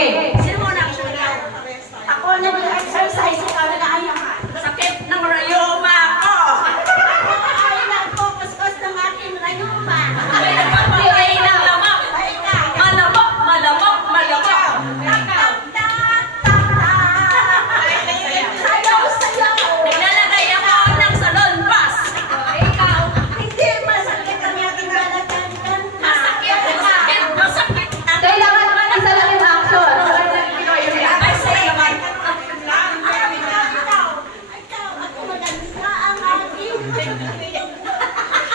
Okay. Sino mo na action daw? Ako nag-exercise, ikaw nag-aayak ka. Sakit ng rayoma ko. Ay, nag-focus ng aking rayoma. Ay, nagpapagay ng lamang. Malamok, malamok, malamok. Sayaw, sayaw. Naglalagay ako ng salon pass. Ikaw, hindi masakit ang aking balatan. Masakit, masakit, masakit. Kailangan isa lang yung action. Ay, say naman. Ikaw, ako maganda ang aking.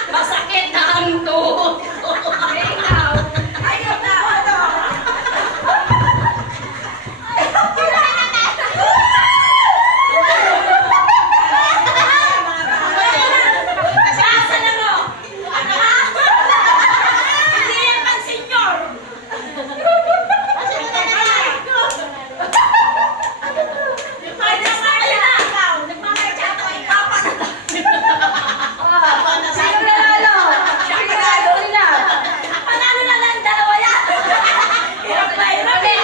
Masakit na ang tuhod ko. Ikaw. Ayun na, ano? Saan na mo? Ano? Hindi yan pang senyor. Sino nanalo? Sila. Panalo na lang, dalawa yan. Hirap na hirap eh.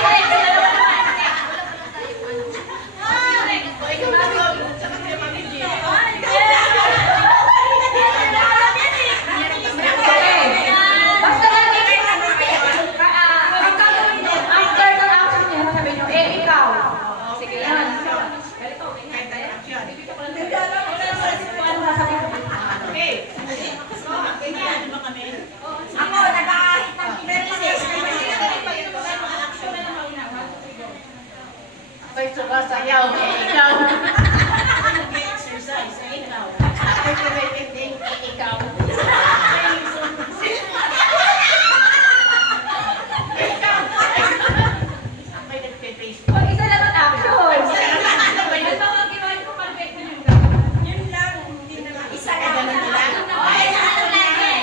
Basta lang after ng action niya, sabi niyo, ikaw. Sige yan. Ako, nag-aahit ng kinesis. Ako'y sumasayaw, ikaw. Exercise, ikaw. Ako'y tumitinding, ikaw. Ako'y nagpe-Facebook. Pag isa lang ang action. Yun lang, hindi na lang. Isa lang. Ay, ano lagi?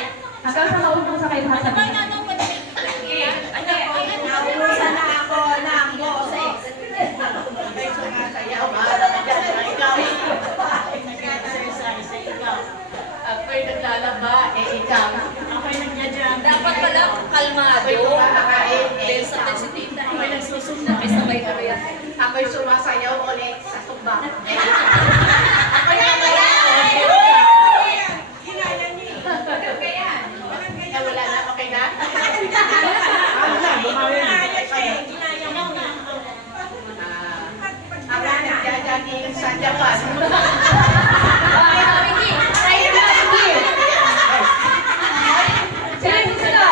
Hanggang sa maubos sa kayo sasabihin. Ano po, naubusan na ako ng boses. Ako'y sumasayaw, ikaw. Ako'y nag-exercise, ikaw. Ako'y naglalaba, ikaw. Ako'y nandiyan. Dapat pala kalmado. Ako'y kumakain, Dahil ikaw. sa tensitita. Ako'y nagsusunda, Sabay-sabay yan. ako'y sumasayaw ulit sa tumba. Ako'y nagayaw. Ginaya niyo. Wala na, okay na? Ginaya siya eh. Ginaya mo na. Ako nagja-jogging sa Japan. Sige, sino?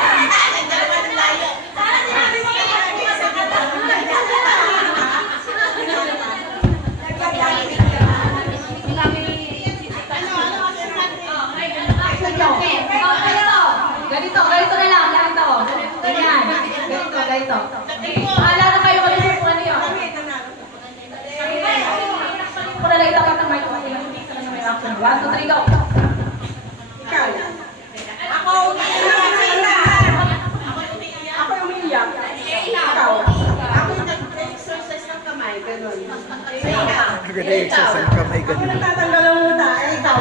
Parang sinabi mo kaya hindi ka sa Ganito na lang, ganito. Ganyan. Ganito. Maalala kayo kung ano yun. Kung na lang itapat ng mic, kasi hindi ka na may action. 1, 2, 3, go. Ikaw. Ako umiiyak. Ako umiiyak. Ikaw. Ako nag-exercise ng kamay. Ganun. Nag-exercise ang kamay Ako ganun. nagtatanggal ang muta. Ikaw.